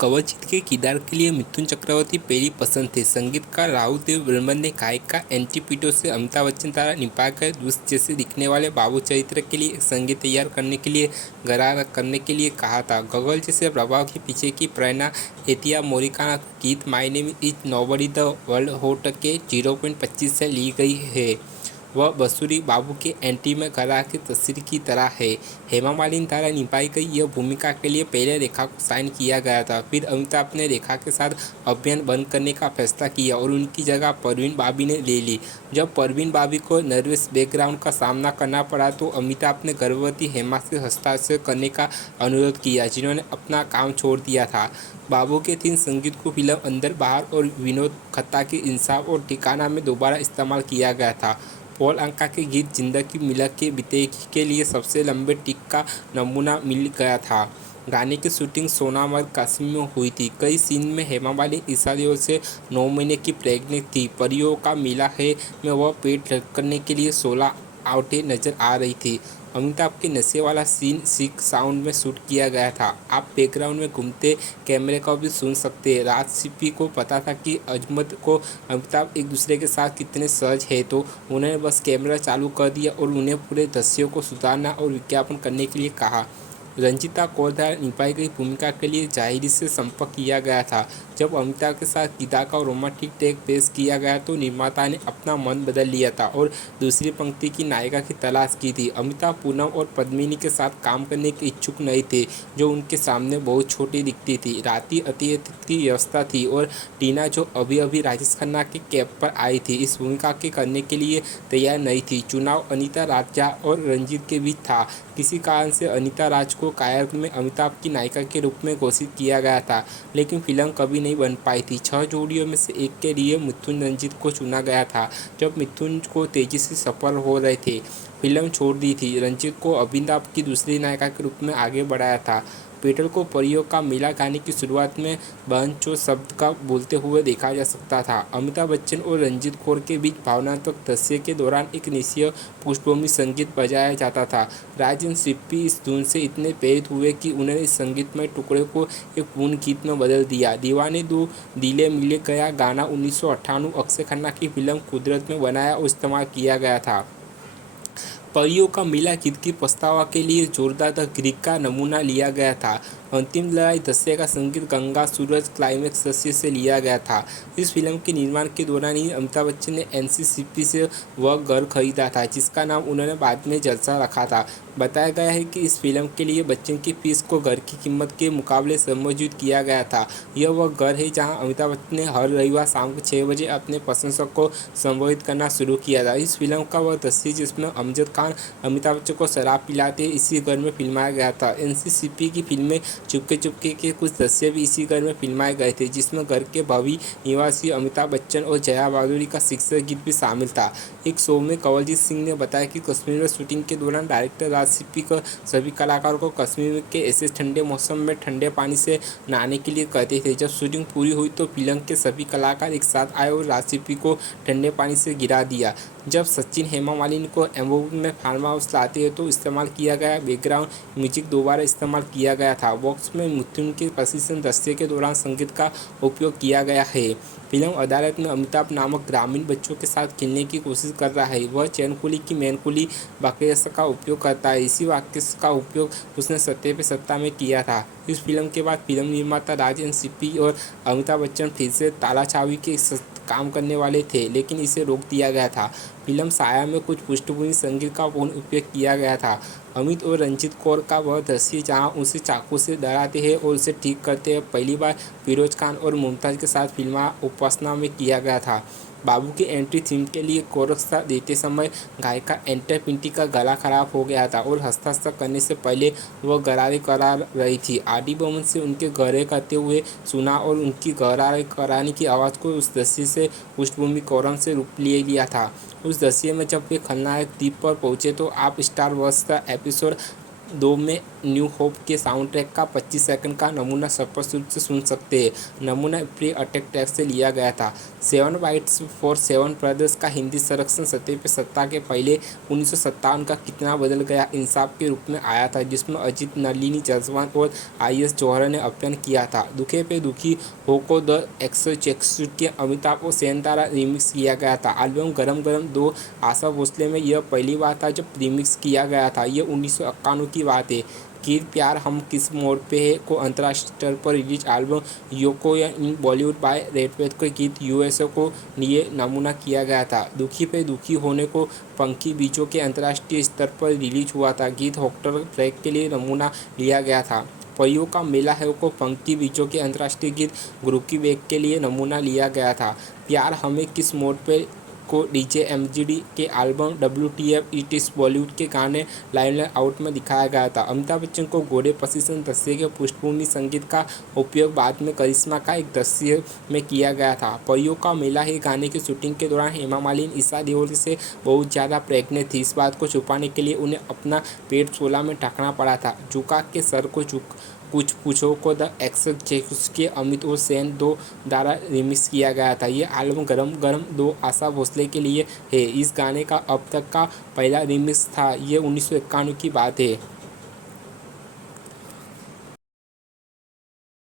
कवचित के किरदार के लिए मिथुन चक्रवर्ती पहली पसंद थे। संगीतकार राहुल देव बर्मन ने गायिका एंटी पिटो से अमिताभ बच्चन द्वारा निभाए गए दोस्त जैसे दिखने वाले बाबू चरित्र के लिए संगीत तैयार करने के लिए गरार करने के लिए कहा था। गगल जैसे प्रभाव के पीछे की प्रेरणा एतिया मोरिकाना गीत my name is nobody the world होट के 0.25 से ली गई है। वह बसुरी बाबू के एंटी में गरार की तस्वीर की तरह है। हेमा मालिनी द्वारा निभाई गई यह भूमिका के लिए पहले रेखा को साइन किया गया था। फिर अमिताभ ने रेखा के साथ अभियान बंद करने का फैसला किया और उनकी जगह परवीन बाबी ने ले ली। जब परवीन बाबी को नर्वस बैकग्राउंड का सामना करना पड़ा तो अमिताभ ने गर्भवती हेमा से हस्ताक्षर करने का अनुरोध किया, जिन्होंने अपना काम छोड़ दिया था। बाबू के थीम संगीत को फिल्म अंदर बाहर और विनोद खन्ना के इंसाफ और ठिकाना में दोबारा इस्तेमाल किया गया था। पॉल अंका के गीत जिंदगी मिला के बीतेगी के लिए सबसे लंबे टिक का नमूना मिल गया था। गाने की शूटिंग सोनामर्ग कश्मीर में हुई थी। कई सीन में हेमा मालिनी ईसा देओल से 9 महीने की प्रेग्नेंट थी। परियों का मिला है में वह पेट करने के लिए 16 आउटें नजर आ रही थी। अमिताभ के नशे वाला सीन सिक साउंड में शूट किया गया था। आप बैकग्राउंड में घूमते कैमरे का भी सुन सकते हैं। राज सीपी को पता था कि अजमत को अमिताभ एक दूसरे के साथ कितने सहज है, तो उन्होंने बस कैमरा चालू कर दिया और उन्हें पूरे दृश्यों को सुधारना और विज्ञापन करने के लिए कहा। रंजीता कौर द्वारा निभाई गई भूमिका के लिए जाहिरी से संपर्क किया गया था। जब अमिताभ के साथ गीता का रोमांटिक टेक पेश किया गया तो निर्माता ने अपना मन बदल लिया था और दूसरी पंक्ति की नायिका की तलाश की थी। अमिताभ पूनम और पद्मिनी के साथ काम करने के इच्छुक नहीं थे, जो उनके सामने बहुत छोटी दिखती थी। राती अतिथि की व्यवस्था थी और टीना, जो अभी अभी राजेश खन्ना के कैप पर आई थी, इस भूमिका के करने के लिए तैयार नहीं थी। चुनाव अनीता राजा और रंजीत के बीच था। किसी कारण से अनीता राज को कायर में अमिताभ की नायिका के रूप में घोषित किया गया था, लेकिन फिल्म कभी नहीं बन पाई थी। 6 जोड़ियों में से एक के लिए मिथुन रंजीत को चुना गया था। जब मिथुन को तेजी से सफल हो रहे थे, फिल्म छोड़ दी थी। रंजीत को अमिताभ की दूसरी नायिका के रूप में आगे बढ़ाया था। पीटर को परियों का मेला गाने की शुरुआत में बहनचोद शब्द का बोलते हुए देखा जा सकता था। अमिताभ बच्चन और रंजीत कौर के बीच भावनात्मक दृश्य के दौरान एक निश्चय पृष्ठभूमि संगीत बजाया जाता था। राजेंद्र सिप्पी इस धुन से इतने प्रेरित हुए कि उन्होंने इस संगीतमय टुकड़े को एक पूर्ण गीत में बदल दिया। दीवाने दो दिले मिले गया गाना 1998 अक्षय खन्ना की फिल्म कुदरत में बनाया और इस्तेमाल किया गया था। परियों का मेला गीत की प्रस्तावना के लिए जोरदार द ग्रीक का नमूना लिया गया था। अंतिम लड़ाई दृश्य का संगीत गंगा सूरज क्लाइमेक्स दृश्य से लिया गया था। इस फिल्म के निर्माण के दौरान ही अमिताभ बच्चन ने एनसीसीपी से वह घर खरीदा था, जिसका नाम उन्होंने बाद में जलसा रखा था। बताया गया है कि इस फिल्म के लिए बच्चन की फीस को घर की कीमत के मुकाबले समायोजित किया गया था। यह वह घर है जहां अमिताभ बच्चन ने हर रविवार शाम को 6 बजे अपने प्रशंसक को संबोधित करना शुरू किया था। इस फिल्म का वह दृश्य जिसमें अमजद खान अमिताभ बच्चन को शराब पिलाते इसी घर में फिल्माया गया था। एनसीसीपी की फिल्में चुपके चुपके के कुछ दृश्य भी इसी घर में फिल्माए गए थे, जिसमें घर के भव्य निवासी अमिताभ बच्चन और जया बहादुरी का शिक्षक गीत भी शामिल था। एक शो में कंवलजीत सिंह ने बताया कि कश्मीर में शूटिंग के दौरान डायरेक्टर राज सीपी को सभी कलाकारों को कश्मीर के ऐसे ठंडे मौसम में ठंडे पानी से नहाने के लिए कहते थे। जब शूटिंग पूरी हुई तो फिल्म के सभी कलाकार एक साथ आए और राज सीपी को ठंडे पानी से गिरा दिया। जब सचिन हेमा मालिनी को एम्बोबी में फार्म हाउस लाते हैं तो इस्तेमाल किया गया बैकग्राउंड म्यूजिक दोबारा इस्तेमाल किया गया था। बॉक्स में मिथुन के प्रशिक्षण दस्ते के दौरान संगीत का उपयोग किया गया है। फिल्म अदालत में अमिताभ नामक ग्रामीण बच्चों के साथ खेलने की कोशिश कर रहा है। वह चैनकुली की मैनकुली वाक्य का उपयोग करता है। इसी वाक्य का उपयोग उसने सत्ते पे सत्ता में किया था। इस फिल्म के बाद फिल्म निर्माता राजेंद्र सिप्पी और अमिताभ बच्चन फिर से तालाछावी के काम करने वाले थे, लेकिन इसे रोक दिया गया था। फिल्म साया में कुछ पृष्ठभूमि संगीत का पूर्ण उपयोग किया गया था। अमित और रंजीत कौर का वह दृश्य जहां उसे चाकू से डराते हैं और उसे ठीक करते हैं, पहली बार फिरोज खान और मुमताज़ के साथ फिल्म उपासना में किया गया था। बाबू की एंट्री थीम के लिए कोरस देते समय गायिका एंटर पिंटी का गला खराब हो गया था और हस्ताक्षर करने से पहले वह गरारे करा रही थी। आदि बर्मन से उनके गहरे करते हुए सुना और उनकी गरारे कराने की आवाज़ को उस दृश्य से पृष्ठभूमि कोरम से रूप ले लिया था। उस दृश्य में जब वे खलनायक द्वीप पर पहुंचे तो आप स्टार वॉर्स का एपिसोड 2 में न्यू होप के साउंड ट्रैक का 25 सेकंड का नमूना स्पष्ट रूप से सुन सकते हैं। नमूना प्री अटैक ट्रैक से लिया गया था। 7 बाइट्स फॉर 7 ब्रदर्स का हिंदी संरक्षण सत्ते पे सत्ता के पहले 1957 का कितना बदल गया इंसाफ के रूप में आया था, जिसमें अजीत, नलिनी जायसवाल और IS जौहर ने अभिनय किया था। दुखे पे दुखी हो को द एक्सोचेक्सुट के अमिताभ और सेन द्वारा रिमिक्स किया गया था। एल्बम गरम गरम 2 आशा भोसले में यह पहली बार था जब रिमिक्स किया गया था। ये 1991 की बात है। गीत प्यार हम किस मोड़ पे है को अंतर्राष्ट्रीय स्तर पर रिलीज एल्बम योको या इन बॉलीवुड बाय रेडवेद के गीत USA को लिए नमूना किया गया था। दुखी पे दुखी होने को पंखी बीजों के अंतर्राष्ट्रीय स्तर पर रिलीज हुआ था। गीत हॉक्टर ट्रैक के लिए नमूना लिया गया था। परियों का मेला है को पंक्ति बीजों के अंतर्राष्ट्रीय गीत गुरु की बेग के लिए नमूना लिया गया था। प्यार हमें किस मोड़ पे को DJ MGD के एल्बम WTF इट इस बॉलीवुड के गाने लाइन आउट में दिखाया गया था। अमिताभ बच्चन को घोड़े प्रशिक्षण दृश्य के पृष्ठभूमि संगीत का उपयोग बाद में करिश्मा का एक दृश्य में किया गया था। परियों का मेला है गाने की शूटिंग के दौरान हेमा मालिनी ईशा देओल से बहुत ज़्यादा प्रेग्नेंट थी। इस बात को छुपाने के लिए उन्हें अपना पेट शोला में ढकना पड़ा था। झुका के सर को कुछ पूछो को द एक्सोचेक्सुट के अमित और सेन 2 द्वारा रिमिक्स किया गया था। ये एल्बम गरम गरम 2 आशा भोसले के लिए है। इस गाने का अब तक का पहला रिमिक्स था। ये 1991 की बात है।